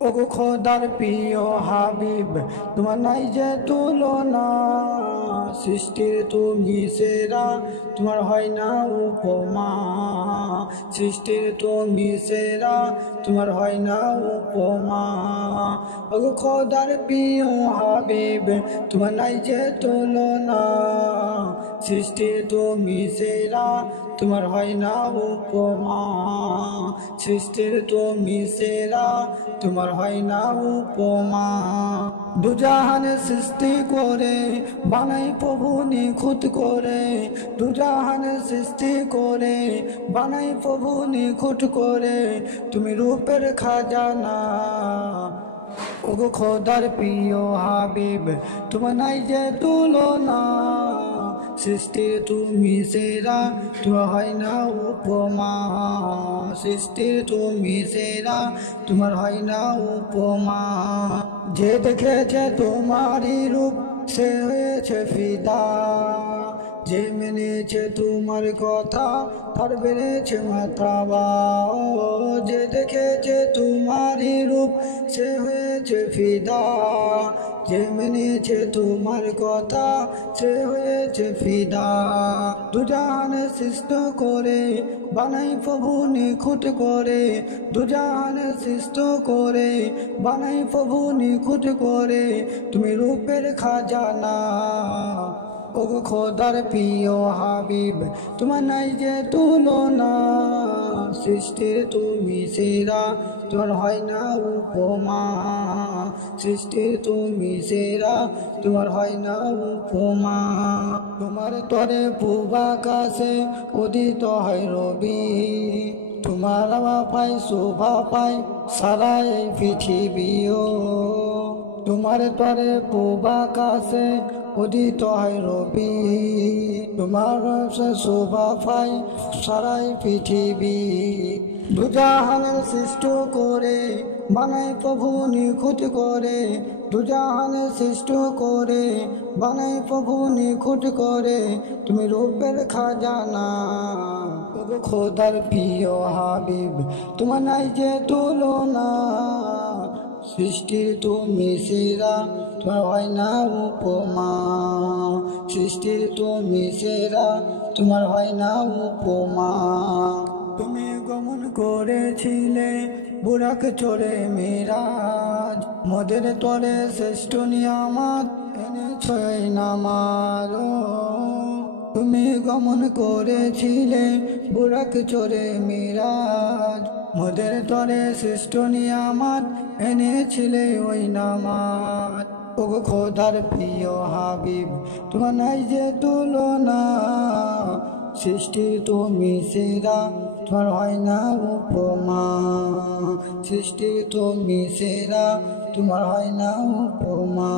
ওগো খোদার প্রিয় হাবিব, তোমার নাই যে তুলনা। সৃষ্টির তুমি সেরা, তোমার হয় না উপমা। সৃষ্টির তুমি সেরা, তোমার হয় না উপমা। ওগো খোদার প্রিয় হাবিব, তোমার নাই যে তুলনা। সৃষ্টির তুমি সেরা, তোমার হয় না উপমা। সৃষ্টির তুমি সেরা, তোমার হয় না উপমা। দুজাহানের সৃষ্টি করে বানাই প্রভু নিখুঁত করে। দুজাহানের সৃষ্টি করে বানাই প্রভু নিখুঁত করে। তুমি রূপের খাজানা, ওগো খোদার প্রিয় হাবিব, তোমার নাই যে তুলনা। সৃষ্টির তুমি সেরা, তোমার হয় না উপমা। সৃষ্টির তুমি সেরা, তোমার হয় না উপমা। যে দেখেছে তোমারই রূপ সে হয়েছে ফিদা। যে মেনেছে তোমার কথা তার বেড়েছে মাথাবা। যে দেখেছে তোমারই রূপ সে হয়েছে ফিদা। যে মেনেছে তোমার কথা সে হয়েছে ফিদা। দুজাহান সৃষ্ট করে বানাই প্রভু নিখুঁত করে। দুজাহান সৃষ্ট করে বানাই প্রভু নিখুঁত করে। তুমি রূপের খাজানা, ওগো খোদার প্রিয় হাবিব, তোমার নাই যে তুলনা। সৃষ্টির তুমি সেরা, তোমার হয় না উপমা। সৃষ্টির তুমি সেরা, তোমার হয় না উপমা। তোমার তরে পূব আকাশে উদিত হয় রবি। তোমার পাই শোভা পাই সারা এই পৃথিবীও। তোমার তরে পূব আকাশে উদিত হয় রবি। তোমার শোভা পাই সারাই পৃথিবী। দুজাহানের সৃষ্ট করে বানাই প্রভু নিখুঁত করে। দুজাহানের সৃষ্ট করে বানাই প্রভু নিখুঁত করে। তুমি রূপের খাজানা, ওগো খোদার প্রিয় হাবিব, তোমার নাই যে তুলনা। সৃষ্টির তুমি সেরা, তোমার হয় না উপমা। সৃষ্টির তুমি সেরা, তোমার হয় না উপমা। তুমি গমন করেছিলে বুরাক চড়ে মিরাজ। মোদের তরে শ্রেষ্ঠ নিয়ামত এনেছ এই নামাজ। তুমি গমন করেছিলে বুরাক চড়ে মিরাজ। মোদের তরে শ্রেষ্ঠ নিয়ামত এনেছিলে ওই নামাজ। ওগো খোদার প্রিয় হাবিব, তোমার নাই যে তুলনা। সৃষ্টির তুমি সেরা, তোমার হয় না উপমা। সৃষ্টির তুমি সেরা, তোমার হয় না উপমা।